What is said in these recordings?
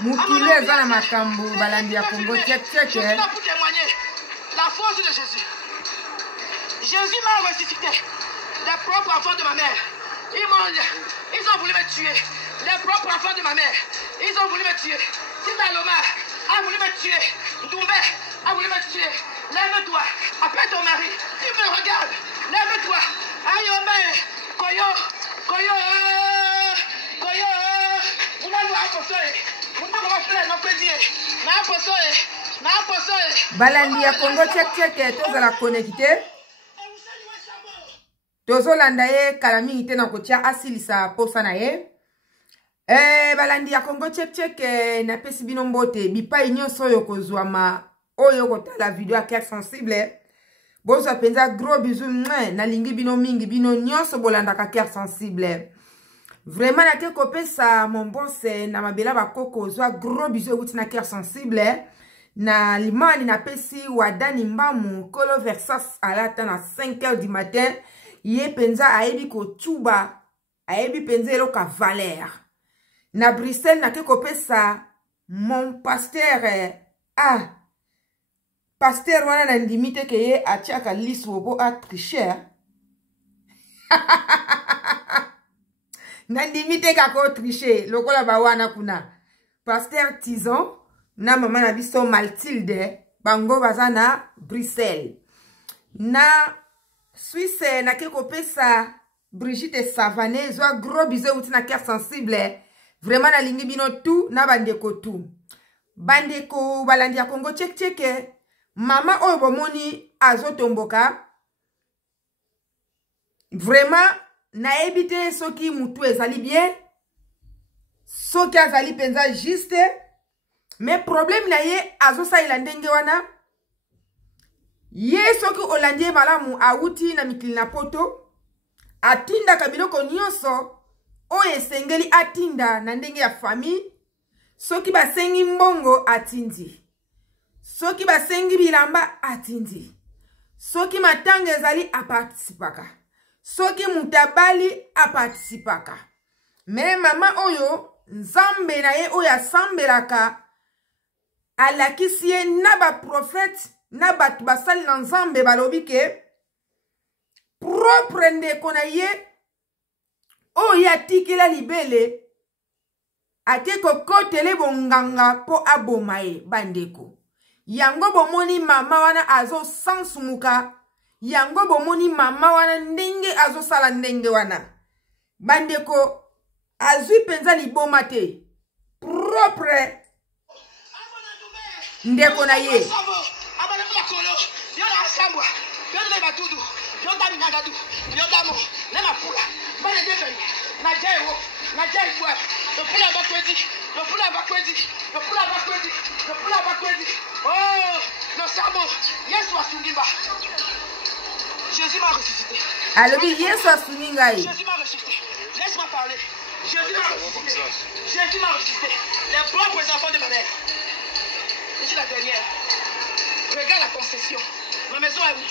Mukile zana makambu balandi ya Congo tchèque. La force de Jésus. Jésus m'a ressuscité. Les propres enfants de ma mère. Ils ont voulu me tuer. Les propres enfants de ma mère. Ils ont voulu me tuer. Sitaloma a voulu me tuer. Doumbé a voulu me tuer. Lève-toi. Appelle ton mari. Tu me regardes. Lève-toi. Aïe, Koyo. Koyo. Koyo. Vous n'avez pas posé. Vous n'avez pas fait non pédier. N'a posé. N'a posé. Balandi ya Congo tchèque tozala connecté. Tozolanda ye kala mingi te na kotia asilisa posa na ye. Balandi ya Congo tchèque na pesi bino mbote bipai nyonso oyo kozwama oyo kotala video ya Cœur Sensible. Bozo penza gros bisous na lingi bino mingi bino nyonso bolandaka Cœur Sensible. Vraiment na ke kopesa mon boss na mabela bakoko ozwa gros bisous wuti na Cœur Sensible. Na limani na pesi wadani mbamu kolo versas alata na 5h du matin. Ye penza aebi kotuba aebi penza eloka valeur. Na Bruxelles na ke kopesa mon pasteur pasteur wana na ndimite ke ye atiaka liswobo a tricher. Na ndimite kako tricher lokola bawana kuna. Pasteur Tizon na mama na biso Mathilde bango baza na Bruxelles. Na Suisse na ke kopesa Brigitte Savané zwa gros bisous uti na Cœur Sensible. Vraiment na lingi bino tout na bandeko tout. Bandeko balandi ya Congo tchèque. Mama oyo bomoni azotomboka. Vraiment na ebite soki mutu ezali bien. Soki azali penza juste. Mais problème na ye azosa ilandenge wana. Ye soki olandi malamu auti na mikili na poto. Atinda kabiloko nyonso. Oye esengeli atinda na ndenge ya famille. Soki basengi mbongo atindi. Soki basengi bilamba atindi. Soki matanga ezali aparticipaka. Soki mutabali aparticipaka. Me mama oyo nzambe na ye oyo asambelaka alakisi ye na ba prophète na batu basali na nzambe balobi ke propre ndeko na ye oyo atikela libele ate kokotele bonganga po aboma ye bandeko. Yango bomoni mama wana azo sansumuka. Yango bomoni mama wana ndenge azo sala ndenge wana. Bandeko azui penza liboma te. Propre ndeko na ye. Jésus m'a ressuscité. Alors, Jésus m'a ressuscité. Laisse-moi parler. Jésus m'a ressuscité. Jésus m'a ressuscité. Les propres enfants de ma mère. Je suis la dernière. Regarde la concession. Ma maison est où?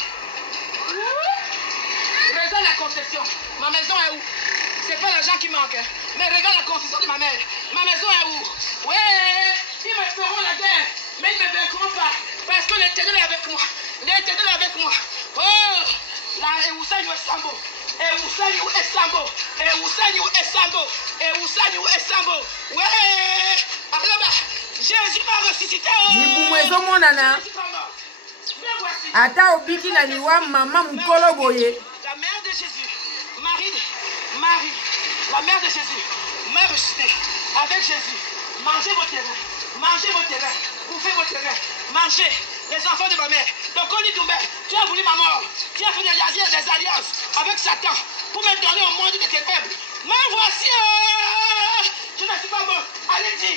Regarde la concession. Ma maison est où? C'est pas l'argent qui manque. Mais regarde la concession de ma mère. Ma maison est où? Ouais, ils me feront la guerre. Mais ils ne me vaincront pas. Parce que l'Éternel est avec moi. L'Éternel est avec moi. Oh, la Eusani ou Esambo. Eusani ou Esambo. Eusani ou Esambo. Eusani ou Esambo. Ouais. Alors, Jésus m'a ressuscité. Ata obiki na liwa mama mukolo boye. La mère de Jésus, Marie, la mère de Jésus, m'a ressuscité avec Jésus. Mangez vos terrains, mangez vos terrains, bouffez vos terrains, mangez les enfants de ma mère. Donc on dit Doumbé, tu as voulu ma mort, tu as fait des alliances avec Satan pour me donner au monde des ténèbres. Mais voici, je ne suis pas bon. Allez-y,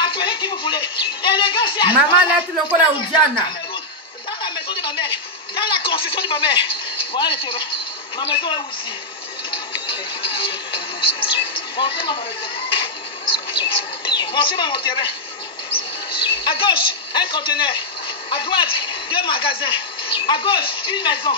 appelez qui vous voulez. Et les gars, c'est Maman là tu le connais au Diana. Dans la maison de ma mère, dans la concession de ma mère. Voilà le terrain. Ma maison est où ici? Montrez-moi ma maison. Montrez-moi mon terrain. À gauche, un conteneur. À droite, 2 magasins. À gauche, une maison.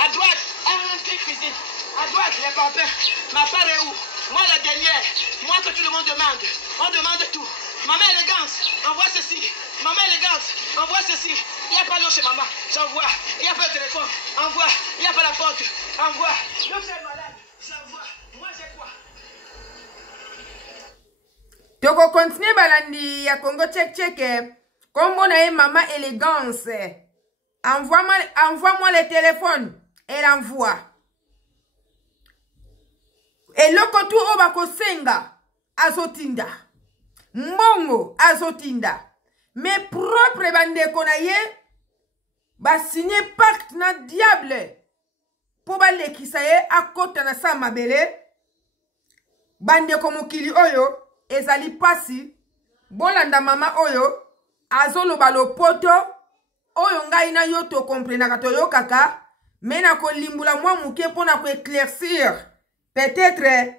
À droite, un petit cuisine. À droite, les pampins. Ma part est où? Moi, la dernière. Moi que tout le monde demande. On demande tout. Maman élégance, envoie ceci. Maman élégance, envoie ceci. Il n'y a pas l'eau chez maman, j'envoie. Il n'y a pas le téléphone, envoie. Il n'y a pas la porte, envoie. Le chef est malade, j'envoie. Moi, j'ai quoi? Toko continue balandi ya Congo check. Kombo na ye maman élégance. Envoie-moi le téléphone. Elle envoie. Et loko tu oba kosenga azotinda. Mbongo azotinda. Mais propre bande konaye ba signé pacte na diable. Po ba lekisa ye akota na sa mabele. Bande ko mokili oyo ezali pasi. Bolanda mama oyo azoloba lopoto oyo ngai na yo to comprendre to yo kaka. Mena ko limbula mwa muke pona ko éclaircir. Peut-être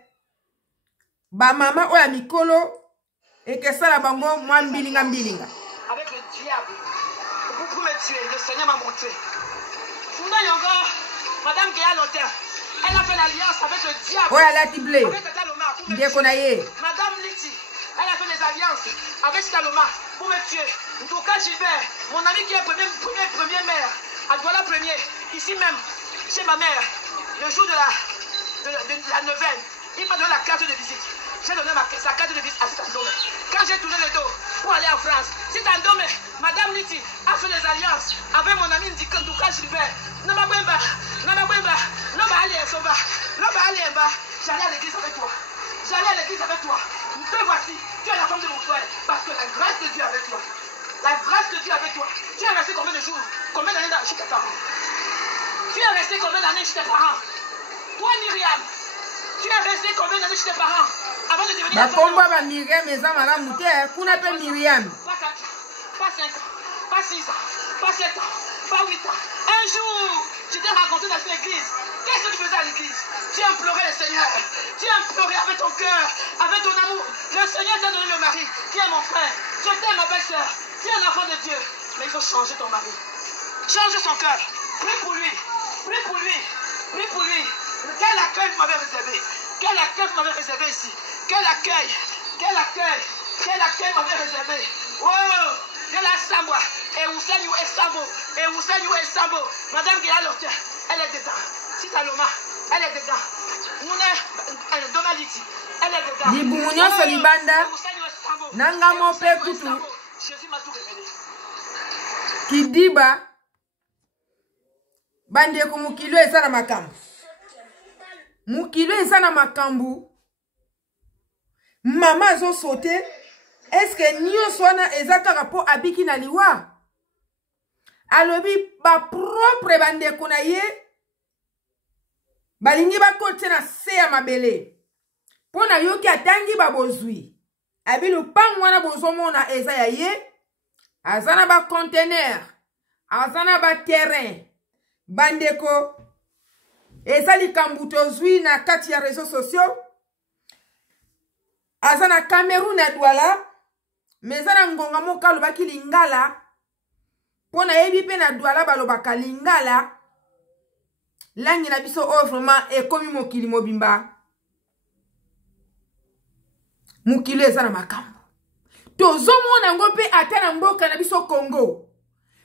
ba mama oya mikolo et que ça la bango moi mbilinga. Avec le diable, pour me tuer, le Seigneur m'a montré. Madame qui est à l'hôtel, elle a fait l'alliance avec le diable. Ouais, elle a tiblé. Avec Taloma pour me tuer. Madame Liti, elle a fait des alliances avec Taloma pour me tuer. Ndoka Gilbert, mon ami qui est premier maire, à Douala premier, ici même, chez ma mère, le jour de la neuvaine, il m'a donné la carte de visite. J'ai donné sa carte de visite à Sitandome. Quand j'ai tourné le dos pour aller en France, Sitandome, Madame Liti a fait des alliances avec mon ami Ndouka Gilbert. J'allais à l'église avec toi. Te voici, tu es la femme de mon frère. Parce que la grâce de Dieu avec toi. La grâce de Dieu avec toi. Tu es resté combien de jours? Combien d'années chez tes parents? Tu es resté combien d'années chez tes parents? Toi, Myriam, tu es resté combien d'années chez tes parents avant de devenir la femme de mon frère? Myriam, Pas 4 ans, pas 5 ans, pas 6 ans, pas 7 ans, pas 8 ans. Un jour, je t'ai rencontré dans une église. Qu'est-ce que tu faisais à l'église? Tu implorais le Seigneur. Tu implorais avec ton cœur, avec ton amour. Le Seigneur t'a donné le mari, qui est mon frère. Je t'aime, ma belle-sœur. Tu es un enfant de Dieu. Mais il faut changer ton mari. Change son cœur. Prie pour lui. Prie pour lui. Prie pour lui. Quel accueil vous m'avez réservé? Quel accueil vous m'avez réservé ici? Quel accueil? Quel accueil? Quel accueil m'avez réservé? Oh! Je la Sambo. Et vous savez où est Sambo? Et vous savez où est Sambo? Madame qui est à l'hôtel, elle est dedans. Si Taloma, elle est dedans. Donaliti, elle est dedans. Libumunyo solibanda. Nanga mope kutu. Jésus m'a tout révélé. Kidiba. Bande ko mukilo eza na makambu. Mukilo eza na makambu. Mama zo sauté. Est-ce que nyo swana eza kaka po abiki na liwa? Alobi ba propre bande ko na ye. Balingi ba kote na se ya mabele. Pona yoki atangi ba bozui. Abilu pangwana bozomona eza ya ye. Azana ba conteneur. Azana ba terrain. Bandeko. Eza likambuto zui na kati ya réseaux sociaux. Azana Cameroun na Douala. Mezana ngonga moka lobaki lingala. Pona yebi pe na Douala balobaka lingala. Langi na biso o vraiment ekomi mokili mobimba. Mokili eza na makambo. Tozomona ngo pe ata na mboka na biso Congo.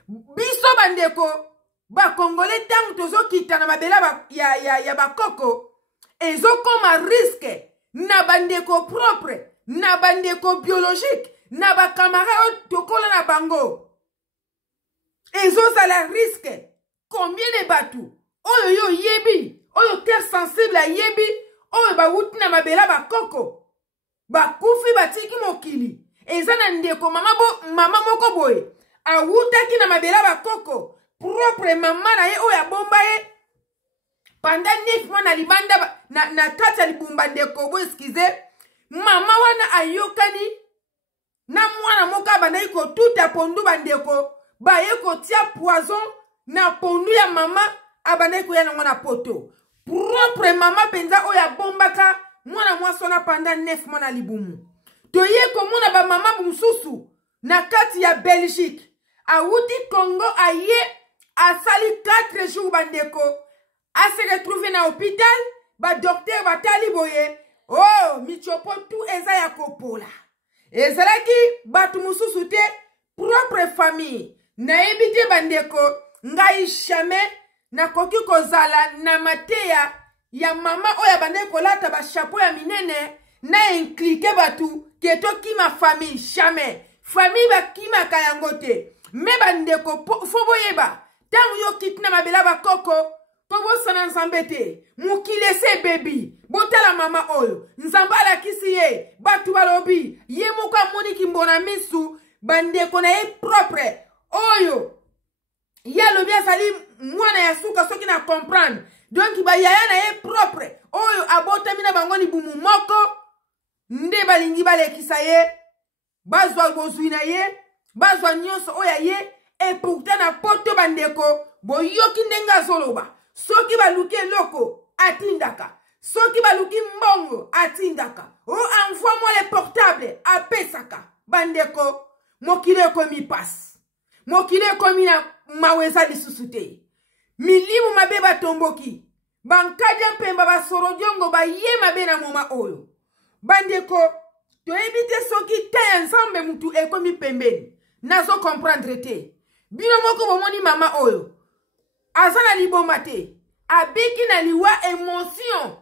Biso bandeko ba Congolais tangu tozokita na mabela ya bakoko ezokoma risque na bandeko propre, na bandeko biologique, na ba camarades tokola na bango. Ezozala risque. Combien de batu? Oyo yo yebi, oyo terre sensible a yebi, oyo ba wuti na mabela ba koko, ba kufi batiki mokili. Ezana ndeko mama moko boye, a wutaki na mabela ba koko, propre mama na ye oyo bomba ye, pendant 9 mois na libanda na kati ya libumba ndeko bo eskize, mama wana ayokani, na mwana moka bandai ko tuta pondu bandeko, ba ye ko tia poison na pondu ya mama, abane ko yana mwana poto. Propre mama penza oya bombaka mwana mwasona pendant 9 mois na libumu. Toye ko mona ba mama mususu na kati ya Belgique. Awuti Congo aye asali 4 jours bandeko. a se retrouve na hôpital ba docteur batali boye oh michopo tout eza ya kopola ezalaki batu mususu te propre famille na ebite bandeko ngai jamais nakoki kozala na mateya ya mama oya bandeko lata ba chapeau ya minene na impliqué batu keto kima famille jamais famille ba kima kayangote me bandeko fo boyeba tangu yo kitina mabela ba koko po bosana nzambe te mukile se bebi botala mama oyo nzambe alakisi ye batu balobi ye moko amoni kimbona misu bandeko na ye propre oyo ya lobi azali mwana ya suka soki na comprendre donc bayaya na ye propre oyo abotami na bango libumu moko nde balingi balekisa ye bazwa bozwi na ye bazwa nyonso oyo ye et pourtant na poto bandeko boyoki ndenge azoloba soki baluki eloko atindaka soki baluki mbongo atindaka o envoie moi le portable apesaka bandeko mokili ekomi pasi mokili ekomi na maweza lisusu te milimu mabe batomboki bankaja mpemba basorodiongo baye mabe na moma oyo bandeko toyebi te soki te ya nzambe mutu ekomi pembeni nazo comprendre te bino moko bomoni mama oyo aza na liboma te abiki na liwa émotion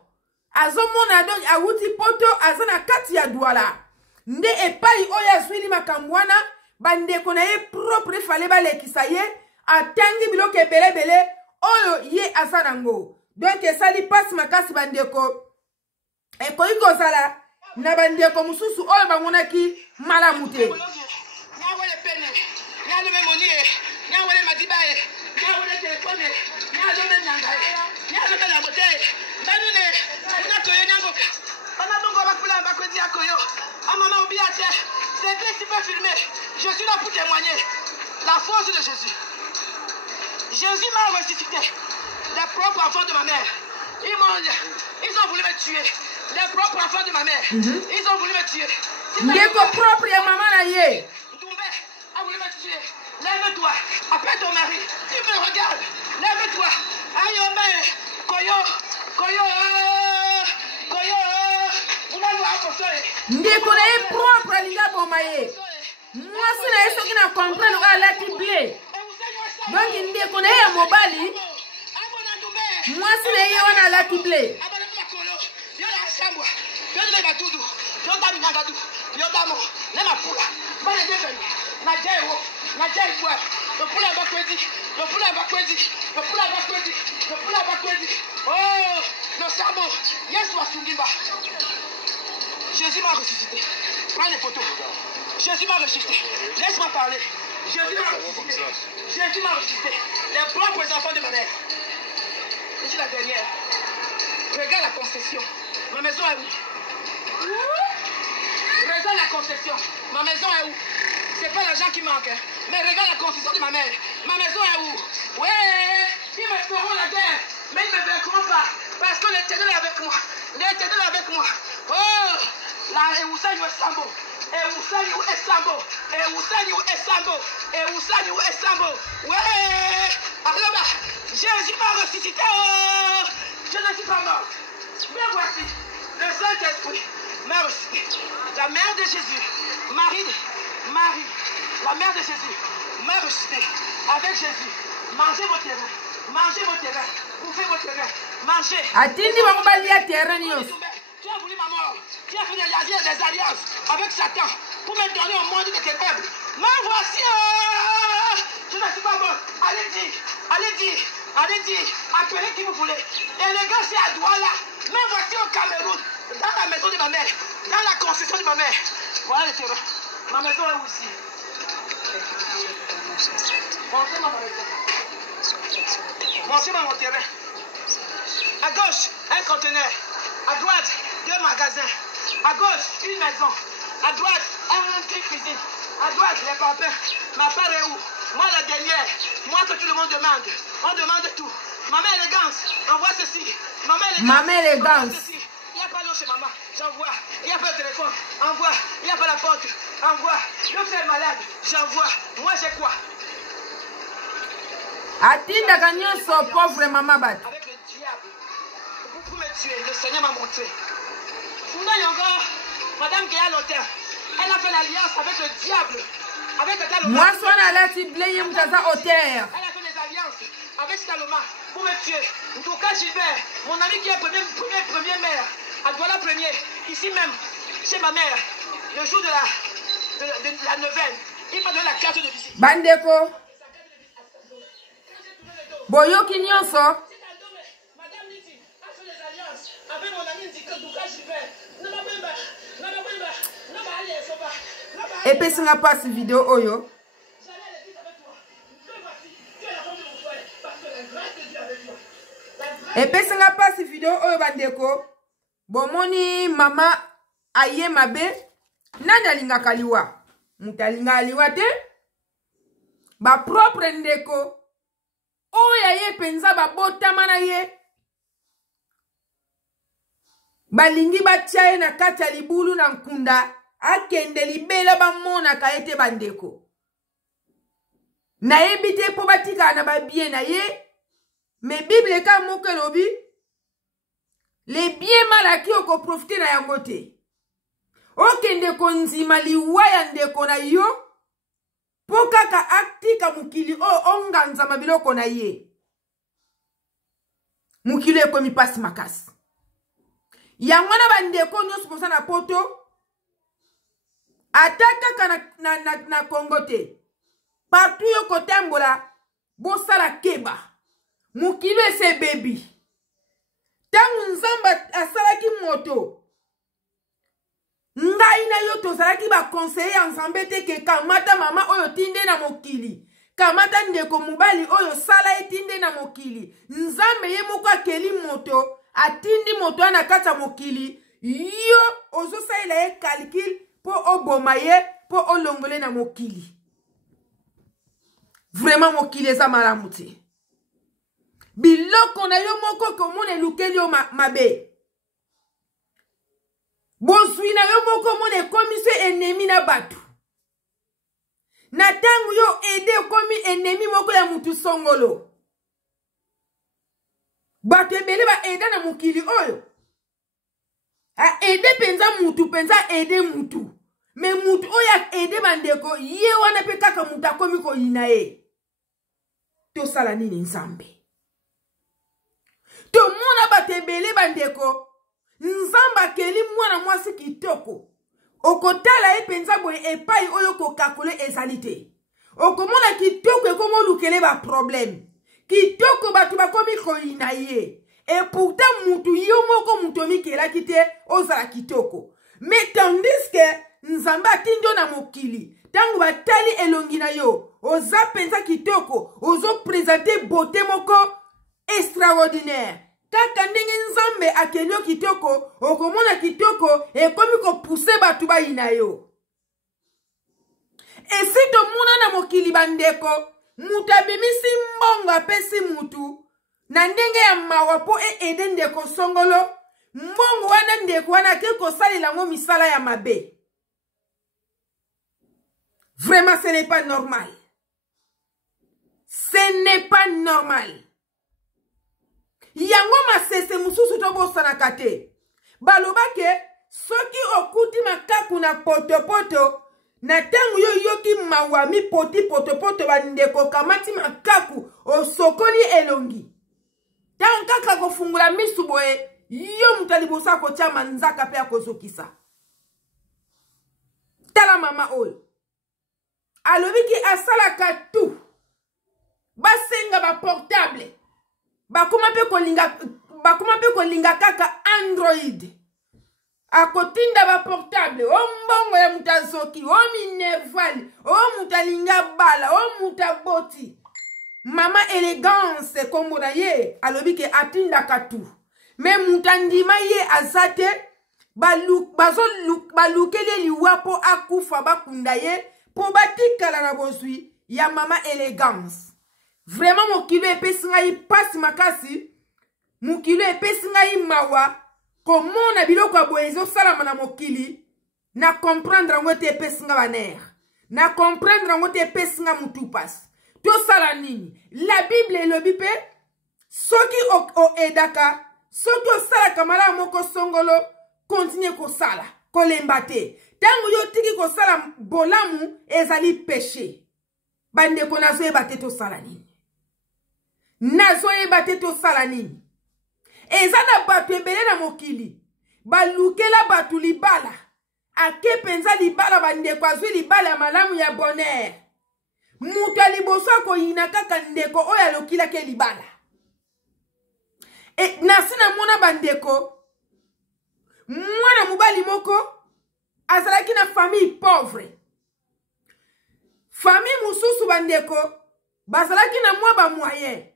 azomona donc awuti poto aza na kati ya douala nde epai oyo azwili makambo wana bandeko na ye propre fale balekisa ye atangi biloko ebelebele oyo ye aza nango donc esali pasi makasi bandeko ekoki kozala na bandeko mosusu oyo bamonaki malamu te Je suis là pour témoigner la force de Jésus. Jésus m'a ressuscité. Les propres enfants de ma mère, ils ont voulu me tuer. Les propres enfants de ma mère, ils ont voulu me tuer. Ndeko propre ya mama na ye. Doumbé a voulu me tuer. Lève-toi, appelle ton mari. Tu me regardes. Lève-toi. Aïe, oh, mais, Koyo, Koyo, Koyo. Ndeko na ye propre linga boma ye. Mwasi na ye soki na comprendre oyo alati ble. Donc ndeko na ye ya mobali mwasi na ye wana alati ble. Jésus m'a ressuscité. Prends les photos. Jésus m'a ressuscité. Laisse-moi parler. Jésus m'a ressuscité. Jésus m'a ressuscité. Les propres enfants de ma mère. Je suis la dernière. Regarde la concession. Ma maison est où? Regarde la concession. Ma maison est où? C'est pas l'argent qui manque. Hein. Mais regarde la concession de ma mère. Ma maison est où? Ouais, ils me feront la guerre. Mais ils ne me vaincront pas. Parce que l'Éternel est avec moi. L'Éternel est avec moi. Oh, la Eusani ou Sambo. Eusani ou Sambo. Eusani ou Sambo. Eusani ou Sambo. Ouais. Alors, Jésus m'a ressuscité. Oh, je ne suis pas mort. Mais voici, le Saint-Esprit m'a ressuscité. La mère de Jésus, Marie, la mère de Jésus m'a ressuscité. Avec Jésus, mangez vos terrains. Mangez vos terrains. Bouffez vos terrains. Mangez. Atindi bakubalia terrain nyos. Tu as voulu ma mort. Tu as fait des alliances avec Satan pour me donner au monde de tes peuples. Mais voici, je ne suis pas mort. Allez-y, allez-y, allez-y. Appelez qui vous voulez. Et le gars, c'est à Douala. Mais voici au Cameroun, dans la maison de ma mère, dans la concession de ma mère. Voilà le terrain. Ma maison est où ici? Montrez-moi ma maison. Montrez-moi mon terrain. À gauche, un conteneur. À droite, 2 magasins. À gauche, une maison. À droite, une cuisine. À droite, les pampins. Ma part est où? Moi, la dernière. Moi que tout le monde demande. On demande tout. Maman élégance, envoie ceci. Maman élégance. Il n'y a pas l'eau chez maman. J'envoie. Il n'y a pas de téléphone. Envoie. Il n'y a pas la porte. Envoie. Le frère est malade. J'envoie. Moi, j'ai quoi? Atinda kanyoso pauvre mama bat. Avec le diable. pour me tuer. Le Seigneur m'a montré. Funda Yongo, Madame Géa Lotin, elle a fait l'alliance avec le diable. Avec Taloma. Moi, son ala ciblé, il me a hauteur. Elle a fait des alliances avec Taloma pour me tuer. En tout cas, Gilbert, mon ami qui est premier maire, à Douala Premier, ici même, chez ma mère, le jour de la neuvaine, il m'a donné la carte de visite. Bandeko. Boyo Kinyonso. Madame Niti a fait des alliances avec mon ami Ndouka Gilbert. Et puis, si on a pas cette vidéo, oyo. Et puis, si on a pas cette vidéo, oyo, bandeko. Bon, moni, maman, aye mabe. Nana linga kaliwa. Mutalinga aliwa te. Ba propre ndeko. Oya ye penza ba botama na ye. Balingi batia ye na kati ya libulu na nkunda. Akende libela ba mona ka ete bandeko. Na ye bite po batika na ba bien na ye. Me Bible ka moke lobi. Le bien malaki oko profite na yango te. Okende konzima liwa ya ndeko na yo. Po kaka aktika mukili o onganza mabiloko na ye. Mukili ekomi pasi makasi. Yangwana bandeko nyonso posa na poto. Ataka na Congo te. Partout yo kotambola. Bosala keba. Mukili ese baby. Tangu nzamba asalaki moto. Ngai na yo tozalaki ba conseiller ensemble te ke kamata mama oyo tinde na mokili. Kamata ndeko mubali oyo sala etinde na mokili. Nzambe ye moko akeli moto. Atindi moto na kata mokili. Yo ozo saila ye calcul po oboma ye po olongole na mokili. Vraiment mokili eza malamu te. Biloko na yo moko komone lukeli yo mabe. Bozwi na yo moko mone komise ennemi na batu. Na tangu yo ede komi ennemi moko ya mutu songolo. Batu ebele ba eda na mukili oyo. A ede penza mutu, penza ede mutu. Me mutu oya ede bandeko, ye wana pe kaka mutu akomi ko inae. To sala nini nzambe. To mona batu ebele bandeko. Nzamba keli mwana mwasi kitoko. Okotala e penza boye epai oyo kokakole ezalite. Okomona kitoko ekomo lukele ba problème. Kitoko batu bakomi koina ye. Et pourtant mutu yo moko mutu mikela kite ozala kitoko. Mais tandis que nzamba tindo na mokili. Tangu batali elongi na yo. Oza penza kitoko. Ozo présenter beauté moko extraordinaire. Kaka ndenge nzambe akenyo kitoko, okomona kitoko, ekomi ko pousser batu ba ina yo. Et si to muna na mokili bandeko, mutu abimisi mbongo apesi mutu, na ndenge ya mawapo ede ndeko songolo, mbongo wana ndeko wana ke kosalela ngo misala ya mabe. Vraiment, ce n'est pas normal. Ce n'est pas normal. Yango masese mususu to bosana kate. Balobake soki okuti makaku na potopoto na tangu yo yoki mawami poti potopoto bandeko kamati makaku osokoli elongi. Tangu kaka kofungula misu boye yo mutalibosa ko chama nzaka pe akozokisa. Tala mama oyo. Alobiki asalaka tu. Basenga ba portable. Bakuma pe kolinga kaka Android. Akotinda ba portable. O mbongo ya mutazoki. O minervali. O mutalinga bala. O mutaboti. Mama elegance komora ye. Alobike atinda katu. Me mutandima ye azate. Balukele liwapo akufa bakunda ye. Po batikala na bozwi. Ya mama elegance. Vraiment mokilo epesi ngai pasi makasi. Mokilo epesi ngai mawa. Komona biloko ya boye ezosalama na mokili. Na comprendre ngo te epesi nga baner. Na comprendre ngo te epesi nga mutu pasi. To sala nini? La Bible elobi pe soki o edaka, soki osalaka malamu moko songolo continue kosala kolemba te ntango yo tiki kosala bolamu ezali péché bandeko nazoyeba te tosala nini nazoyeba te tosala nini eza na bato ebele na mokili balukela bato libala ake penza libala bandeko azwi libala ya malamu ya bonheur mutu ya liboso akoyina kaka ndeko oyo alokilaki libala nasi na mona bandeko mwana mobali moko azalaki na famille pauvre famille mususu bandeko bazalaki na mwa bamoyen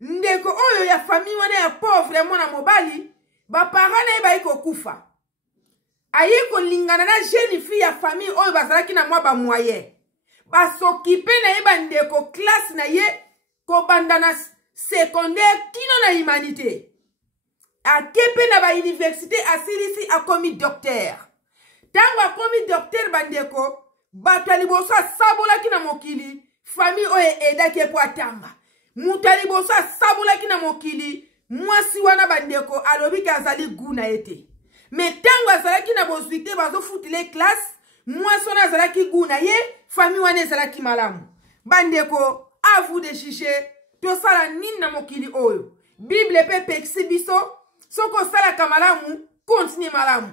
ndeko oyo ya famille wana ya pauvre ya mwana mobali bapara na ye bayi kokufa aye kolingana na jeune fille ya famille oyo bazalaki na mwa bamoyen basokipe na ye bandeko classe na ye kobanda na secondaire kino na humanité akepe na bauniversité asilisi akomi docteur ntango akomi docteur bandeko bato ya liboso asabolaki na mokili famille oyo edaki epo atanga mutu ya liboso asabolaki na mokili mwasi wana bandeko alobiki azali gu na ye te me ntango azalaki na bozwi te bazofutile classe mwasi wana azalaki gu na ye famille wana ezalaki malamu bandeko a vous de juger tosala nini na mokili oyo bible pe pekisi biso soko osalaka malamu continue malamu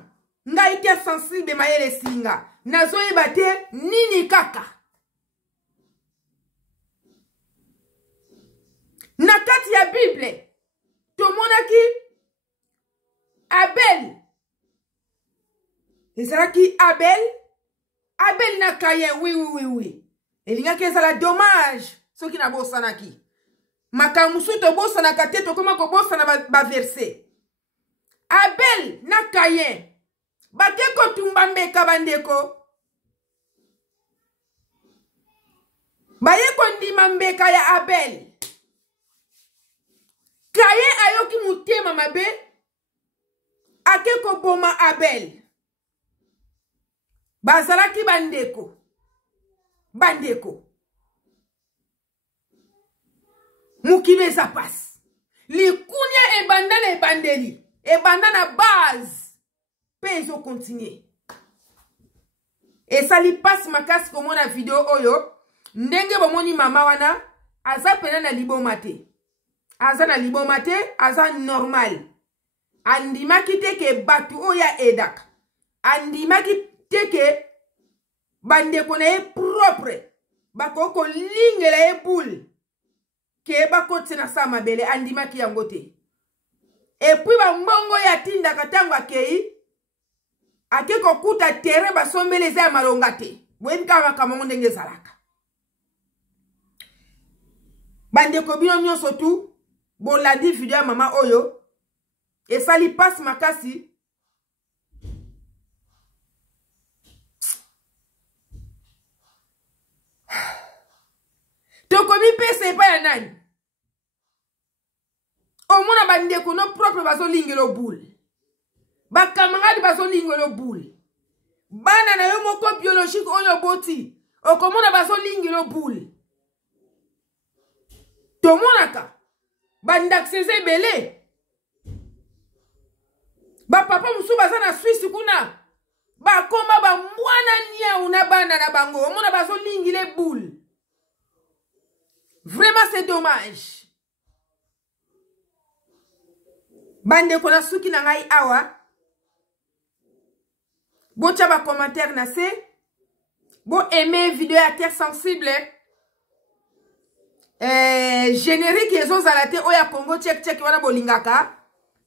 ngai te sensible mayele singa nazoyeba te nini kaka na kati ya bible tomonaki Abel ezalaki Abel na Caïn oui elingaki ezala dommage soki na bosanaki makamusu tobosanaka te tokoma kobosana baverse Abel na Caïn bake kotumba mbeka bandeko baye kondima mbeka ya Abel Caïn ayoki mutema mabe ake koboma Abel bazalaki bandeko mukilo eza pasi likunia ebanda na ebandeli ebanda na base pe ezokontinue esali pasi makasi komona video oyo ndenge bomoni mama wana aza pena na liboma te aza na liboma te aza normal andimaki te ke batu oya edaka andimaki te ke bandeko na ye propre bakoko lingela ye boule ke bakotse na sa mabele andimaki yango te epui bambongo ya tindaka ntango akei ake kokuta terrain basombele eza ya malonga te boyebi kaka makambo ndenge ezalaka bandeko bino nyonso tu bolandi video ya mama oyo esali pasi makasi tokomi pesa epa ya nani omona bandeko no propre bazolingela boule bakamaradi bazolingela boule bana na yo moko biologique oyo boti okomona bazolingela boule tomonaka bandakseze ebele bapapa mosusu baza na Suisse kuna bakoma bamwana niau na bana na bango omona bazolingela boule. Vraiment c'est dommage. Bande kona suki na ngai awa. Bo tcha ba commentaire na se. Bo aimer vidéo à terre sensible. Générique yezo zalate oya Congo check check wana bolingaka.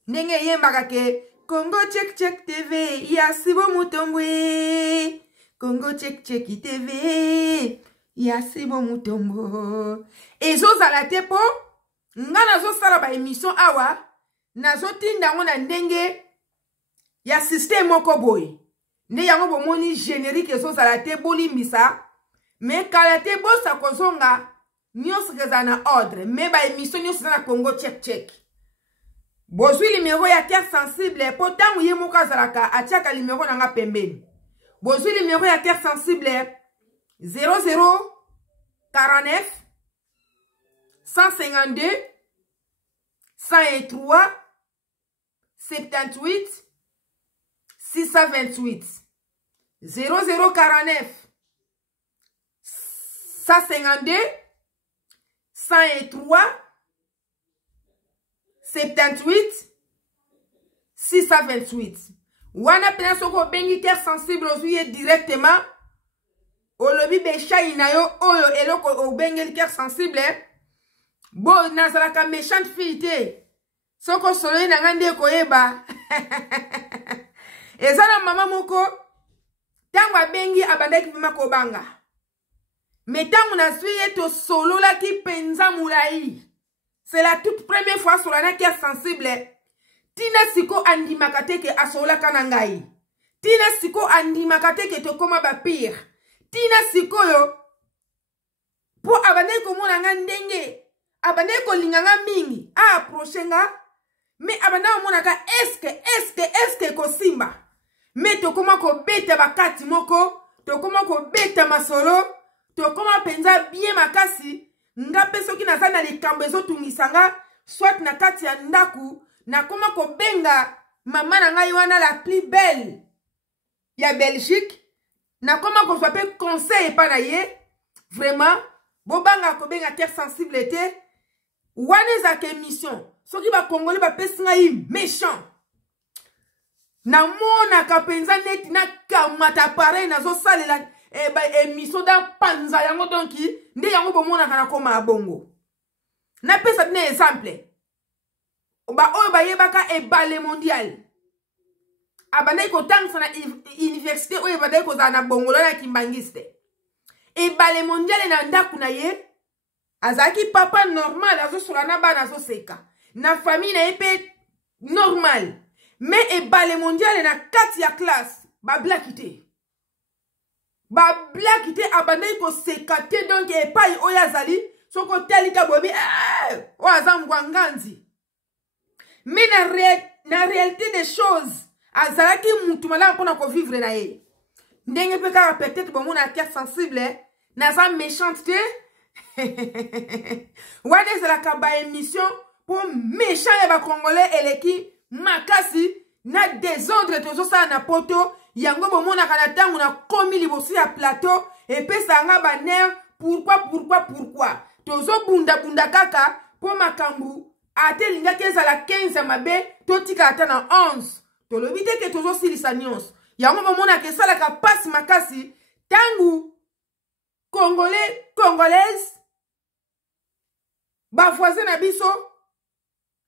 Ndenge yembaka ke Congo check check TV ya sibo mutombwe. Congo check check TV. Yasibo mutombo. Ezo zalate po nga nazo sala ba émission awa nazo tinda ngona ndenge ya système moko boy. Nde yango bomoni générique ezo zalate bolimbisa me kalate bosa kozonga nyonso na ordre me ba émission nyonso na Congo check check. Bozwi numéro ya terre sensible po tangu ye moko azalaka atiaka numéro nanga pembeni. Bozwi numéro ya terre sensible 00 49 152 103 78 628 0049 152 103 78 628. Wana pena soko bengi cœur sensible ozuye directement. Olobi becha inayo oyo eloko obengi cœur sensible. Bo nazalaka méchante fille. Soko solo na ngande koyeba. Ezana mama moko tangwa bengi abandaki bima kobanga. Metangu na suye to solo la ki penza mulai. C'est la toute première fois sur la cœur sensible. Tina siko andi makateke asola kanangai. Tina siko andi makateke to koma ba pire. Tina siko yo po abane ko mona ngandenge. Abane ko linganga mingi. A approachenga. Me abane ko mona ka eske ko simba. Me to koma ko beta bakati moko. To koma ko beta masolo. To koma penza bien makasi. Nga peso ki nazana likambo ezotungisanga soit na kati ya ndaku na koma ko benga mama na ngai wana la plus belle ya Belgique na koma ko swape conseil pa na ye vraiment bobanga ko benga cœur sensible te wana za ke mission soki ba congolais ba pesinga yi méchant na mona ka penza net na kamata pare na zo salela émission da panza yango donki nde yango bomona kana koma bongo na pesa tine exemple ba oyo ba yebaka ebale mondial abandai ko tangsa na université oyo badai ko za na bongo na kimbangiste ebale mondial na ndaku na ye azaki papa normal azo solana bana azo seka na famille na epe normal mais ebale mondial na kati ya classe ba blakite ba blakite abandai ko sekate donc epai oya zali soko telika bobi o azamgwa nganzi mais na réalité des choses azalaki mutu malanga mpona ko vivre na ye ndenge pe kaka peut-être bomona cœur sensible na za méchante te wana ezalaka ba émission po méchant ya ba congolais eleki makasi na désordre tozosala na poto yango bomonaka na ntango na komi liboso ya plateau epesanga baner pourquoi tozobundabunda kaka po makambu ate lingaki ezala 15 mabe totika ata na 11 tolobi te ke tozosilisa nyonso yango bomonaka esalaka pasi makasi ntango congolaise bavoisin na biso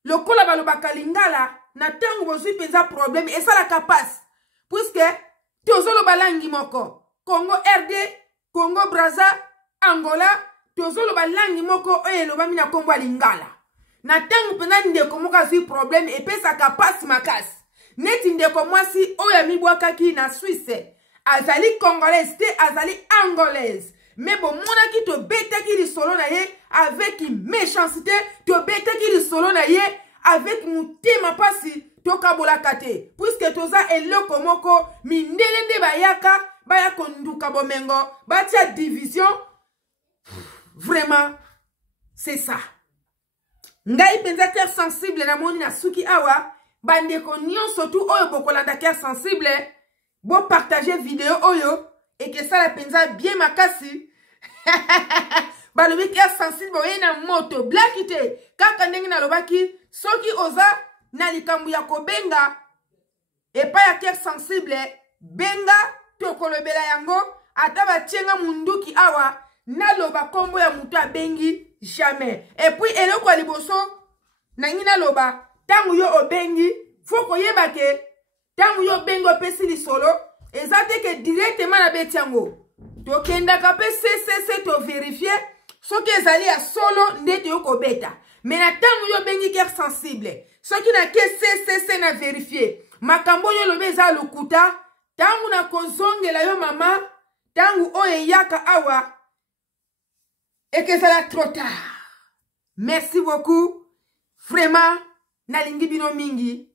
lokola balobaka lingala na ntango bozwi mpenza problème esalaka pasi puisque tozoloba langi moko Congo RD, Congo Brazza, Angola tozoloba langi moko oyo elobami na kombo ya lingala na ntango mpenza ndeko moko azwi problème epesaka pasi makasi neti ndeko mwasi oyo amibwakaki na Suisse azali congolaise te azali angolaise mais bomonaki tobetaki lisolo na ye avec méchanceté tobetaki lisolo na ye avec motema pasi tokabolaka te puisque toza eloko moko mindele nde bayaka baya konduka bomengo batia division vraiment c'est ça ngai penza cœur sensible na moni na suki awa bandeko nyonso tu oyo bokolanda cœur sensible bo partager vidéo oyo et que ça la penza bien makasi balobi cœur sensible oye na moto blakite kaka ndenge na lobaki soki oza na likambu ya kobenga epa ya cœur sensible benga tokolobela yango ata batienga munduki awa naloba kombo ya mutu abengi jamais et puis eloko liboso nangi naloba tangu yo obengi foko yeba ke tangu yo bengo pesi lisolo ezate ke directement na betiango tokendaka pe CCC to vérifier soki ezali ya solo ndete yo kobeta mais na tangu yo bengi cœur sensible soki na ke CCC na vérifier makambo yo lobe eza lokuta tangu na kozongela yo mama tangu oyo yaka awa et que ça va trop tard. Merci beaucoup. Vraiment, nalingi bino mingi.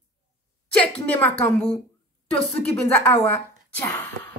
Check ne makambu. Tosuki benza awa. Ciao.